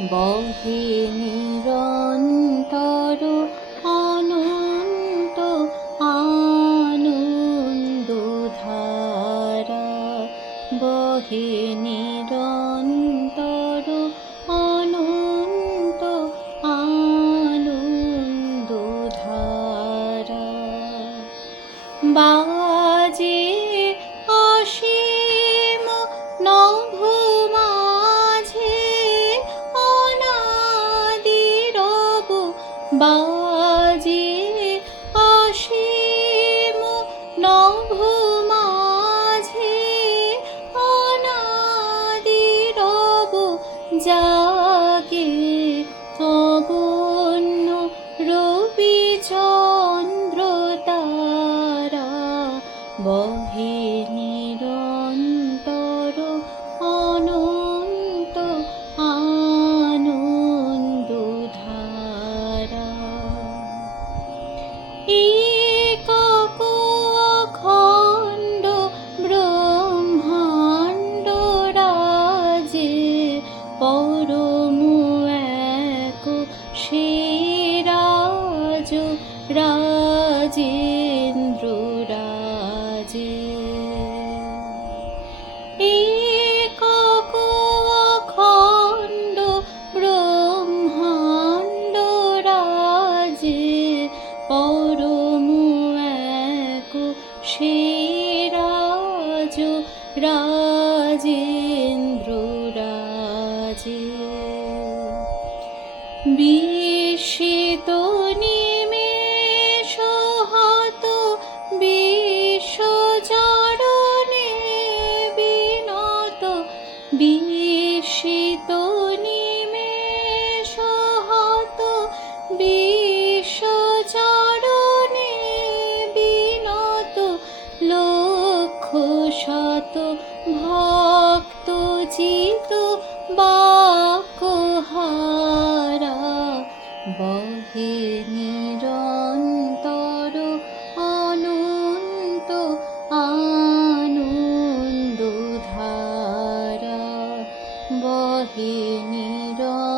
বহে নিরন্তর অনন্ত আনন্দধারা, বহে নিরন্তর অনন্ত আনন্দধারা। বাজে অসীম নভ মাঝে অনাদি রব, বাজে অসীম নভ মাঝে অনাদি রব, জাগে অগণ্য রবি চন্দ্র তারা, বহে নিরন্তর অনন্ত আনন্দধারা। একক অখণ্ড ব্রহ্মাণ্ড রাজে, পরম এক সেই রাজ রাজেন্দ্র রাজে। একক অখণ্ড ব্রহ্মাণ্ড রাজে, পরম এক সেই রাজ রাজেন্দ্র রাজে। বিস্মিত নিমেষ হত বিশ্বচরণে বিনত, বিস্মিত নিমেষ হত বিশ্বচরণে বিনত, লক্ষ শত ভক্ত চিত বাক্যহারা, বহে নিরন্তর অনন্ত আনন্দধারা, বহে নিরন্তর